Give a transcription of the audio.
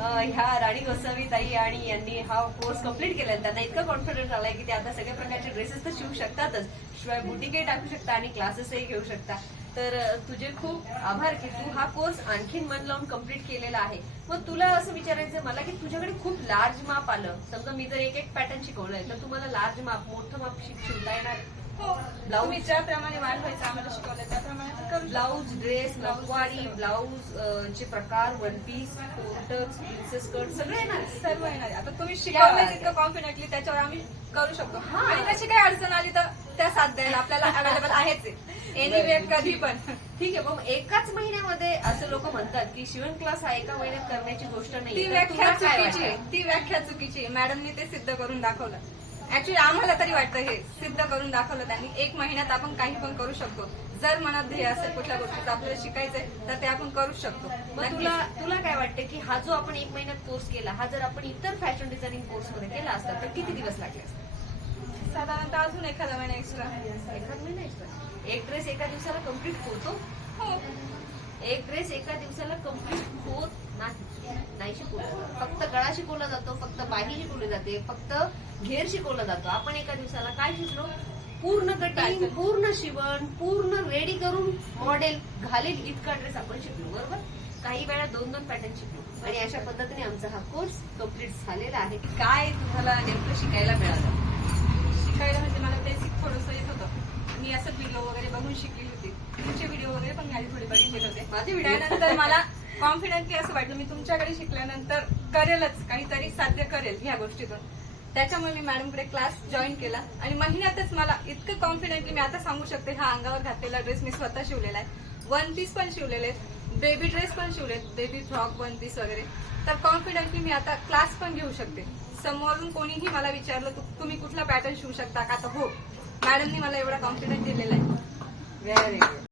ह्या राणी गोसावी ताई आणि यांनी हा कोर्स कम्प्लीट केला. त्यांना इतकं कॉन्फिडन्स आलाय की ते आता सगळ्या प्रकारचे ड्रेसेस तर शिवू शकतातच, शिवाय बुटीकही टाकू शकता आणि क्लासेसही घेऊ शकता. तर तुझे खूप आभार की तू हा कोर्स आणखीन मन लावून कम्प्लीट केलेला आहे. मग तुला असं विचारायचं मला की तुझ्याकडे खूप लार्ज माप आलं, समजा मी जर एक एक पॅटर्न शिकवलंय तर तुम्हाला लार्ज माप, मोठं माप शिवता येणार? हो, ब्लाऊज ज्याप्रमाणे वाढवायचं आम्हाला शिकवलं त्याप्रमाणे करू. ब्लाऊज, ड्रेस, नऊवारी ब्लाऊज चे प्रकार, वन पीस, कोटक्स, प्रिन्सेस कट सगळे येणार. सर्व येणार. आता तुम्ही शिकवलं इतकं कॉन्फिडेंटली त्याच्यावर आम्ही करू शकतो. आणि त्याची काही अडचण आली तर त्या साथ द्यायला आपल्याला अवेलेबल आहेच. एनिवे कधी पण. ठीक आहे. मग एकाच महिन्यामध्ये असं लोक म्हणतात की शिवण क्लास हा एका महिन्यात करण्याची गोष्ट ती नाही. व्याख्या चुकीची आहे. ती व्याख्या चुकीची आहे. मॅडमनी ते सिद्ध करून दाखवलं. ऍक्च्युली आम्हाला तरी वाटतं हे सिद्ध करून दाखवलं त्यांनी. एक महिन्यात आपण काही पण करू शकतो. जर मनात ध्येय असेल कुठल्या गोष्टीचं आपल्याला शिकायचंय तर ते आपण करूच शकतो. मग तुला काय वाटतं की हा जो आपण एक महिन्यात कोर्स केला, हा जर आपण इतर फॅशन डिझायनिंग कोर्स मध्ये केला असता तर किती दिवस लागले असते? साधारणतः अजून एखादा महिना एक्स्ट्रा. एखाद महिना एक्स्ट्रा. एक ड्रेस एका दिवसाला कम्प्लीट होतो? हो. एक ड्रेस एका दिवसाला कम्प्लीट होत नाही शिकवलं. फक्त गळा शिकवला जातो, फक्त बाही शिकवली जाते, फक्त घेर शिकवला जातो. आपण एका दिवसाला काय शिकलो? पूर्ण कटिंग, पूर्ण शिवण, पूर्ण रेडी करून मॉडेल घालेल इतका ड्रेस आपण शिकलो. बरोबर? काही वेळा 2-2 पॅटर्न शिकलो आणि अशा पद्धतीने आमचा हा कोर्स कम्प्लीट झालेला आहे. काय तुम्हाला नेमकं शिकायला मिळालं? शिकायला म्हणजे मला बेसिक थोडंसं येत होतं. मी असं व्हिडिओ वगैरे बघून शिकली होती. तुमचे व्हिडिओ वगैरे पण मी थोडे बघितले होते. माझे व्हिडिओ त्यानंतर मला कॉन्फिडेंटली असं वाटलं मी तुमच्याकडे शिकल्यानंतर करेलच, काहीतरी साध्य करेल ह्या गोष्टीतून. त्याच्यामुळे मी मॅडमकडे क्लास जॉईन केला आणि महिन्यातच मला इतकं कॉन्फिडेंटली मी आता सांगू शकते हा अंगावर घातलेला ड्रेस मी स्वतः शिवलेला आहे. वन पीस पण शिवलेले आहेत, बेबी ड्रेस पण शिवलेत, बेबी फ्रॉक, वन पीस वगैरे. तर कॉन्फिडेंटली मी आता क्लास पण घेऊ शकते. समोरून कोणीही मला विचारलं तुम्ही कुठला पॅटर्न शिवू शकता का, तर हो, मॅडमनी मला एवढा कॉन्फिडन्स दिलेला आहे. Very good.